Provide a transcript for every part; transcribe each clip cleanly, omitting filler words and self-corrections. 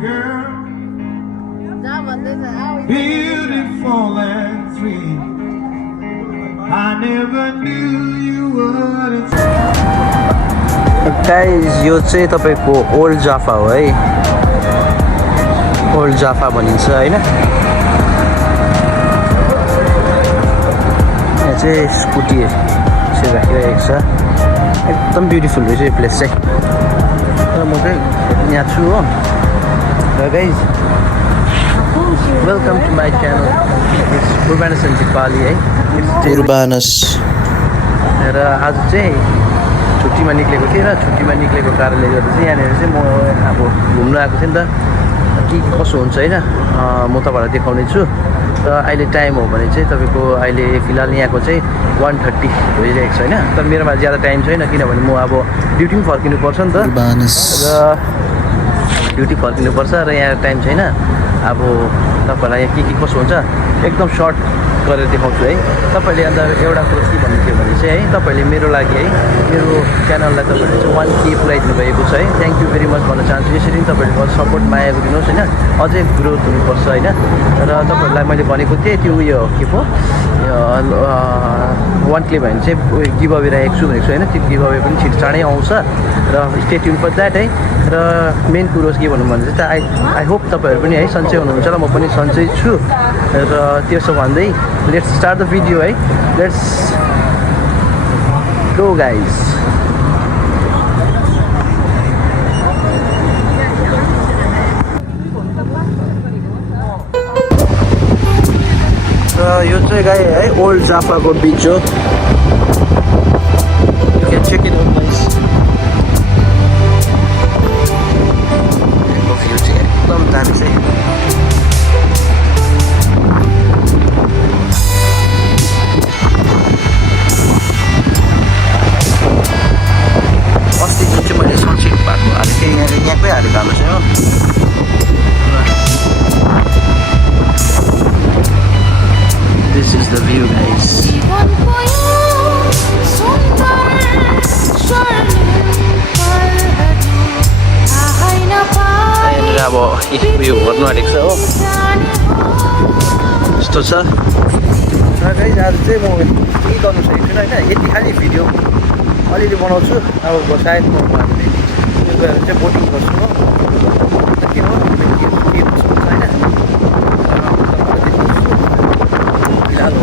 girl, beautiful and sweet. I never knew you would. Guys यो चाहिँ तपाईको old जाफा हो है ओल्ड जाफा भनिन्छ हैन यहाँ चाहिँ स्कुटी चाहिँ राखिरहेको छ एकदम ब्युटिफुल रहेछ यो प्लेस चाहिँ र म चाहिँ यहाँ छु हो र guys welcome to my channel it's Purvanas and Nepali है पूर्वानस र आज चाहिँ छुट्टीमा निक्लेको थिएँ र छुट्टीमा निक्लेको कारणले गर्दा चाहिँ यहाँनिर चाहिँ म अब घुम्न आएको थिएँ नि त के कसो हुन्छ हैन म तपाईँहरूलाई देखाउने छु र अहिले टाइम हो भने चाहिँ तपाईँको अहिले फिलहाल यहाँको चाहिँ 1:30 भइरहेको छ हैन तर मेरोमा ज्यादा टाइम छैन किनभने म अब ड्युटी पनि फर्किनुपर्छ नि त र ड्युटी फर्किनुपर्छ र यहाँ टाइम छैन अब तपाईँहरूलाई यहाँ के कसो हुन्छ एकदम सर्ट गरेर देखाउँछु है तपाईँले अन्त एउटा कुरो के भन्नु थियो भने चाहिँ है तपाईँले मेरो लागि है मेरो च्यानललाई तपाईँले चाहिँ 1K पुऱ्याइदिनु भएको छ है थ्याङ्क यू भेरी मच भन्न चाहन्छु यसरी तपाईँहरूको सपोर्ट मायाको दिनुहोस् होइन अझै ग्रोथ हुनुपर्छ होइन र तपाईँहरूलाई मैले भनेको थिएँ त्यो उयो के पो 1K भयो भने चाहिँ गिभ अवे राखेको छु भनेको छु होइन त्यो गिभ अवे पनि छिटो चाँडै आउँछ र स्टे ट्युन फर द्याट है र मेन कुरो के भन्नु भने चाहिँ आई होप तपाईँहरू पनि है सन्चै हुनुहुन्छ र म पनि सन्चै छु र त्यसो भन्दै लेट्स स्टार्ट द भिडियो है लेट्स गो गाइज र यो चाहिँ गाई है ओल्ड जाफाको बिच हो you can check it out guys view चाहिँ एकदम दामी चाहिँ अस्ति जुन चाहिँ मैले सनसेट भएको हालेको थिएँ यहाँकै हालेको हाम्रो चाहिँ हो This is the view guys यहाँनिर अब उयो गर्नु आँटेको छ हो यस्तो छ र गाइज आज चाहिँ म के गर्नु सकेको छैन होइन यति खालि भिडियो अलिअलि बनाउँछु अब सायद म यो गएर चाहिँ बोटिङ गर्छु हो के हो के कसो हुन्छ होइन फिलहाल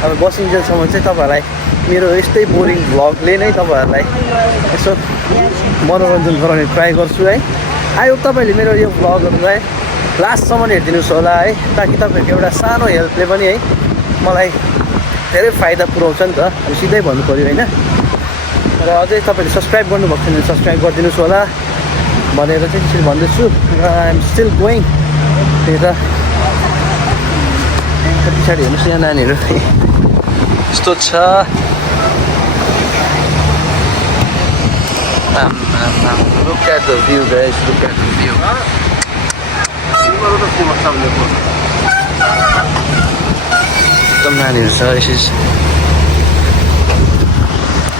अब बसिन्जेलसम्म चाहिँ तपाईँहरूलाई मेरो यस्तै बोरिङ भ्लगले नै तपाईँहरूलाई यसो मनोरञ्जन गराउने ट्राई गर्छु है आई होप तपाईँले मेरो यो भ्लगहरूलाई लास्टसम्म हेरिदिनुहोस् होला है ताकि तपाईँहरूको एउटा सानो हेल्पले पनि है मलाई धेरै फाइदा पुऱ्याउँछ नि त अब सिधै भन्नु पऱ्यो होइन र अझै तपाईँले सब्सक्राइब गर्नुभएको छैन भने सब्सक्राइब गरिदिनुहोस् होला भनेर चाहिँ त्यसरी भन्दैछु र आइ एम स्टिल गोइङ त्यही त पछाडि हेर्नुहोस् यहाँ नानीहरू यस्तो छ Look at the view guys, look at the view एकदम नानीहरू छ यसरी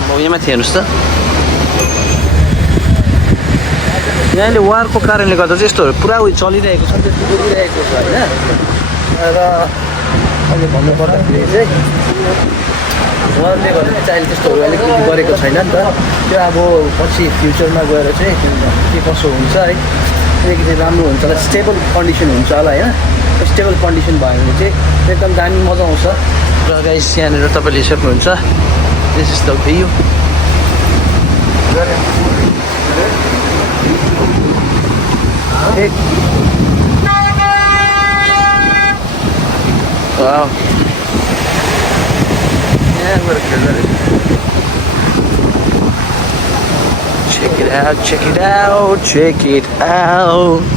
म यहाँ माथि हेर्नुहोस् त यहाँले वारको कारणले गर्दा चाहिँ यस्तोहरू पुरा उयो चलिरहेको छ त्यो डुबिरहेको छ होइन र अहिले भन्नुपर्दाखेरि चाहिँ वारले गर्दा चाहिँ अहिले त्यस्तोहरू अलिकति गरेको छैन नि त त्यो अब पछि फ्युचरमा गएर चाहिँ के कसो हुन्छ है अलिकति राम्रो हुन्छ होला स्टेबल कन्डिसन हुन्छ होला होइन स्टेबल कन्डिसन भयो भने चाहिँ एकदम दामी मजा आउँछ र गाइस यहाँनिर तपाईँले सक्नुहुन्छ this is the view Wow. Yeah, what a good one. Check it out, check it out, check it out.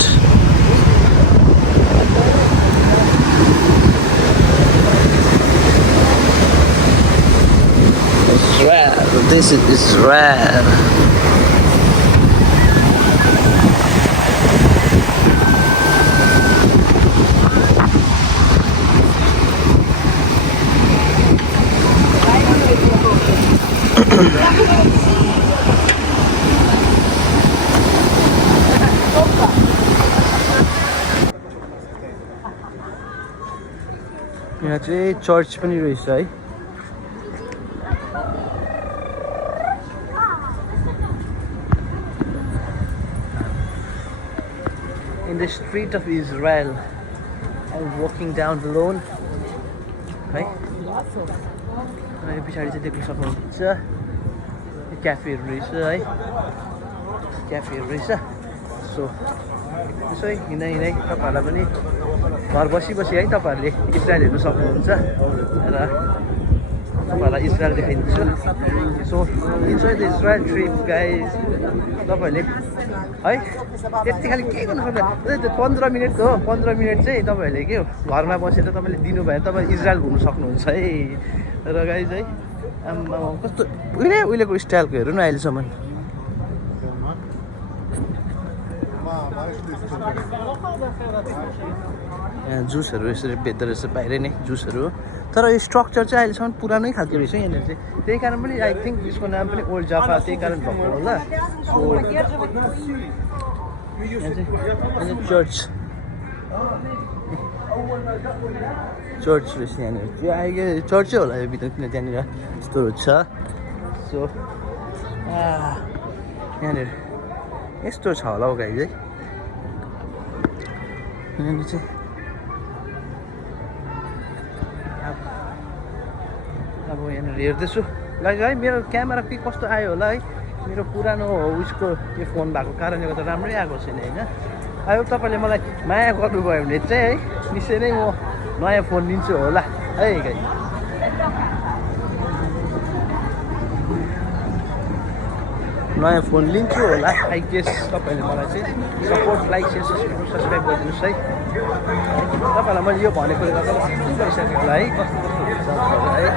Israel, this is Israel. यहाँ चाहिँ चर्च पनि रहेछ है. In the street of Israel, I'm walking down the road. है यो पछाडि चाहिँ देख्न सक्नुहुन्छ क्याफेहरू रहेछ है. क्याफेहरू रहेछ. सो यसो हिँडाइ तपाईँहरूलाई पनि घर बसी है तपाईँहरूले इजरायल हेर्न सक्नुहुन्छ र तपाईँहरूलाई इजरायल देखाइदिन्छु. So enjoy the Israel trip guys. तपाईँहरूले है त्यति खालि केही गर्नु सक्दैन. 15 मिनट हो. 15 मिनट चाहिँ तपाईँहरूले के हो घरमा बसेर तपाईँले दिनुभयो भने तपाईँ इजरायल घुम्नु सक्नुहुन्छ है. र गाइज है आम्मा कस्तो उहिलेको स्टाइलको हेर्नु न अहिलेसम्म. यहाँ जुसहरू यसरी बेच्दो रहेछ बाहिरै नै जुसहरू. तर यो स्ट्रक्चर चाहिँ अहिलेसम्म पुरानै खालको रहेछ यहाँनिर चाहिँ. त्यही कारण पनि आई थिङ्क यसको नाम पनि ओल्ड जाफा त्यही कारण भएको होला. सो यहाँ चाहिँ चर्च रहेछ यहाँनिर. त्यो आयो चर्चै होला यो भित्र किन त्यहाँनिर यस्तोहरू छ. सो यहाँनिर यस्तो छ होला हौ गाइज है. यहाँनिर चाहिँ अब यहाँनिर हेर्दैछु गाइज है. मेरो क्यामेरा के कस्तो आयो होला है. मेरो पुरानो उयसको यो फोन भएको कारणले गर्दा राम्रै आएको छैन होइन. अब तपाईँले मलाई माया गर्नुभयो भने चाहिँ है निश्चय नै म नयाँ फोन लिन्छु होला है गाइज. नयाँ फोन लिन्छु होला आई गेस. तपाईँहरूले मलाई चाहिँ सपोर्ट लाइक सेयर सब्सक्राइब गरिदिनुहोस् है. तपाईँहरूलाई मैले यो भनेकोले गर्दा कस्तो भइसक्यो होला है. कस्तो हुन्छ है.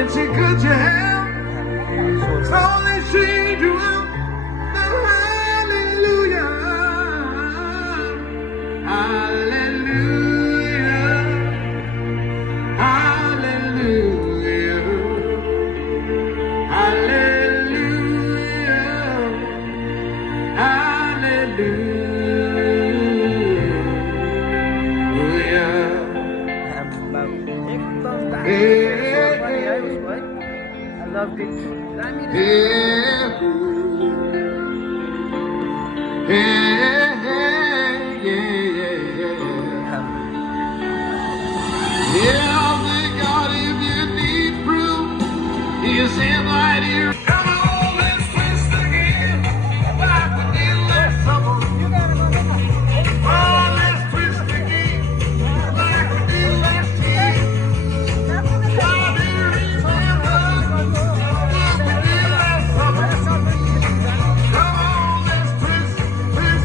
It's a good to have. So they sing to him. Hallelujah. Hallelujah. Hallelujah. Hallelujah. Hallelujah. I loved it. Yeah, thank God if you need proof, He's in right here. Come on, let's twist again, like we did last summer. Oh, let's twist again, like we did last year. God, do you remember what we did last summer? Come on, let's twist again.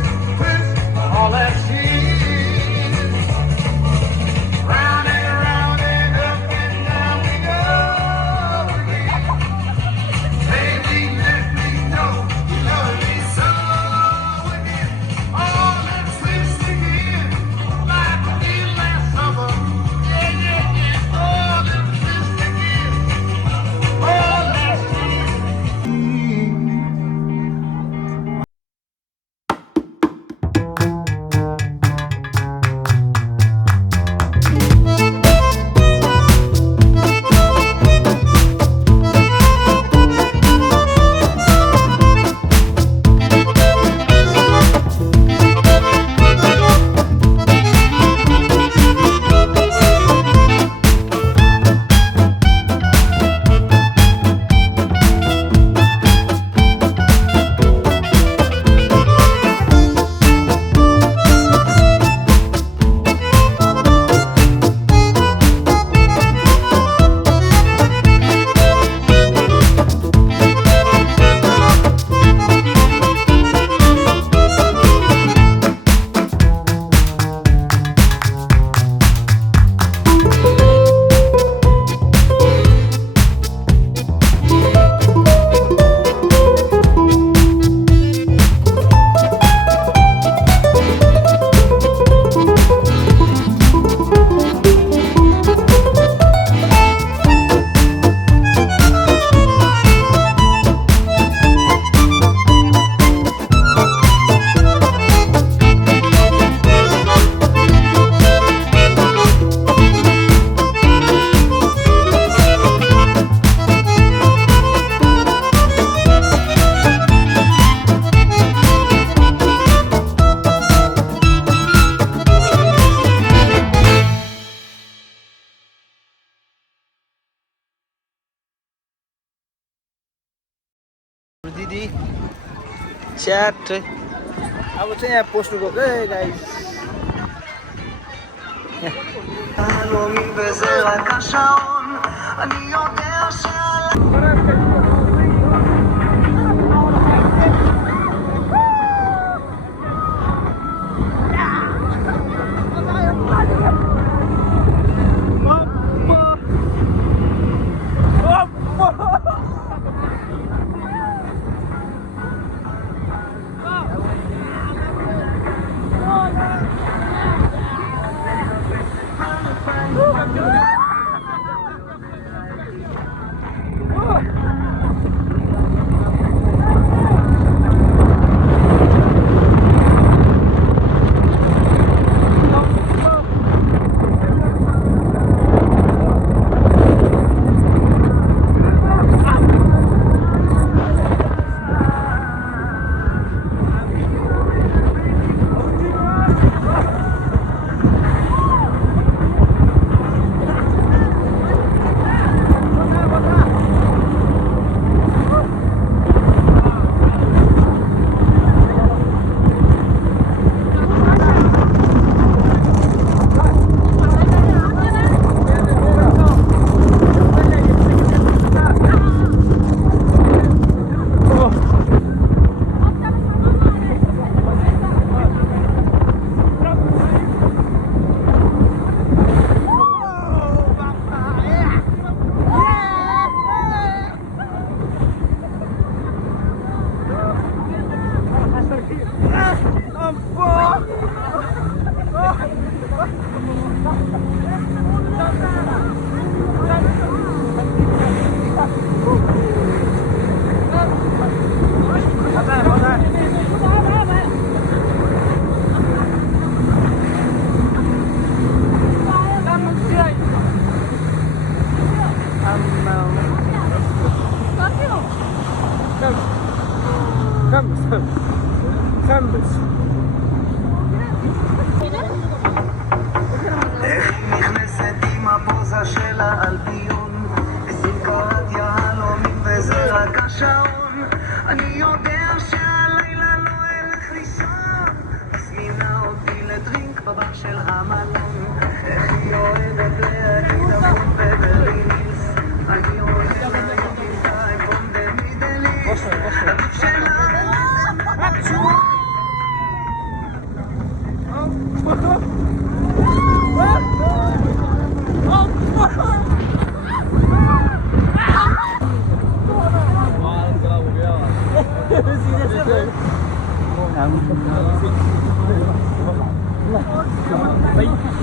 Chat अब चाहिँ यहाँ पोस्नु गएको है guys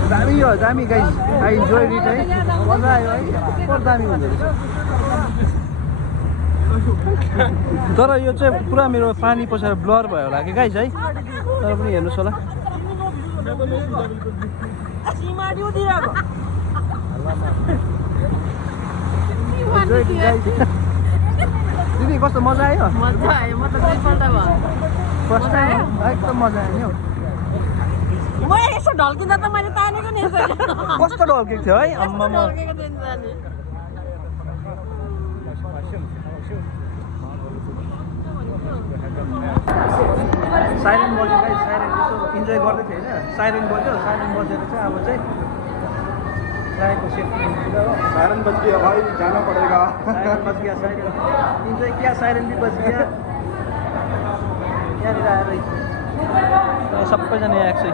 दामी हो दामी guys I enjoy it है मजा आयो है कस्तो दामी हुँदो रहेछ तर यो चाहिँ पुरा मेरो पानी पसेर ब्लर भयो होला कि गाइस है तर पनि हेर्नुस् होला दिदी कस्तो मजा आयो म त दुईपल्ट भयो फर्स्ट टाइम एकदम मजा आयो नि म यसो ढल्किँदा त मैले तानेको नि कस्तो ढल्केको थियो है अम्मा म साइरन बज्यो गाइस साइरन यसो इन्जोय गर्दै थियो हैन साइरन बज्यो साइरन बजेर चाहिँ अब चाहिँ ट्राईको सेफ्टी साइरन बज गया भाई जाना पड़ेगा साइरन बज गया साइरन इन्जोय किया साइरन भी बज गया यहाँनिर आएर सबैजना आएको छ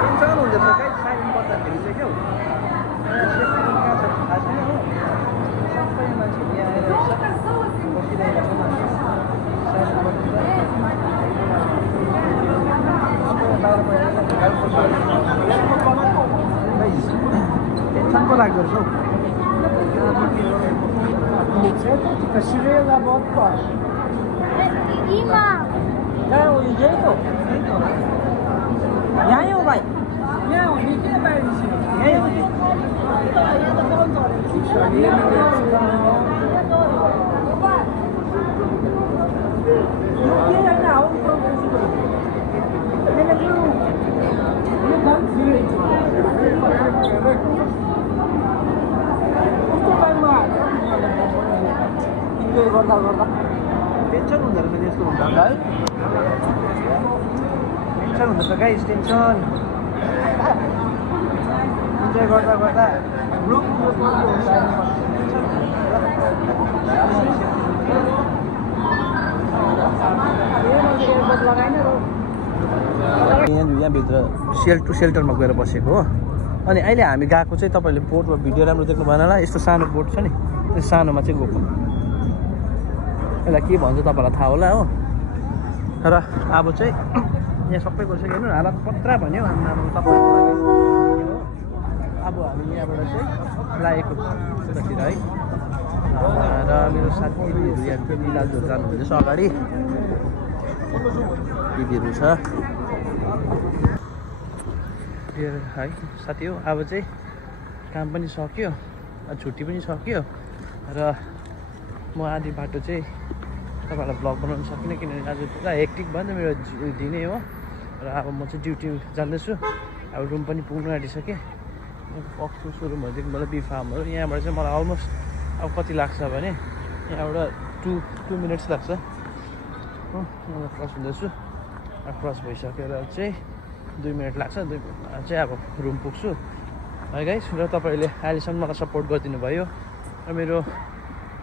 टेन्सन हुँदैछ गाइस साइरन बज्दाखेरि चाहिँ क्या सेफ्टी कहाँ छ थाहा छैन हो सबै मान्छेहरू यहाँ आएर बसिरहेको छ साइरन बज्दा टेन्सन पो लाग्दो रहेछ हौ Isreal बहुत पास क्या हो ये तो यहाँ हो भाई यहाँ हो नीचे बैठ यहीं हो ये तो कौन सा है टेन्सन हुँदो रहेछ यस्तो हुन्छ अङ्कल टेन्सन हुँदैछ गाइस टेन्सन इन्जोय गर्दा गर्दा यहाँभित्र सेल्टरमा गएर बसेको हो अनि अहिले हामी गएको चाहिँ तपाईँहरूले बोटमा भिडियो राम्रो देख्नु भएन होला यस्तो सानो बोट छ नि त्यो सानोमा चाहिँ गएको यसलाई के भन्छ तपाईँलाई थाहा होला हो र अब चाहिँ यहाँ सबै गरिसक्यो हेर्नु हालत पत्रा भन्यो हाम्रो तपाईँहरूको लागि हो अब हामी यहाँबाट चाहिँ लागेको उतातिर है र मेरो साथीहरू यहाँ दाजुहरू जानु हुँदैछ अगाडि दिदीहरू छ है साथी हो अब चाहिँ काम पनि सक्यो छुट्टी पनि सक्यो र म आधी बाटो चाहिँ तपाईँहरूलाई भ्लग बनाउनु सकिनँ किनभने आज पुरा हेक्टिक भयो नि त मेरो दिनै हो र अब म चाहिँ ड्युटी जाँदैछु अब रुम पनि पुग्नु आँटिसकेँ पक्सु सुरुमहरूदेखि मलाई बी फार्महरू यहाँबाट चाहिँ मलाई अलमोस्ट अब कति लाग्छ भने यहाँबाट 2 मिनट्स लाग्छ हो म क्रस हुँदैछु क्रस भइसकेर चाहिँ 2 मिनट लाग्छ 2 मिनटमा चाहिँ अब रुम पुग्छु है गाइस र तपाईँहरूले अहिलेसम्म मलाई सपोर्ट गरिदिनु भयो र मेरो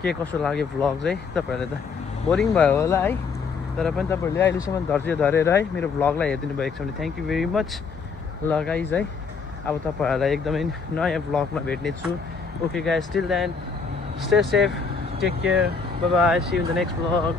के कसो लाग्यो भ्लग चाहिँ तपाईँहरूले त बोरिङ भयो होला है तर पनि तपाईँहरूले अहिलेसम्म धैर्य धरेर है मेरो भ्लगलाई हेरिदिनु भएको छ भने थ्याङ्क यू भेरी मच ल गाइज है अब तपाईँहरूलाई एकदमै नयाँ भ्लगमा भेट्ने छु okay guys till then stay safe take care bye bye see you in the next vlog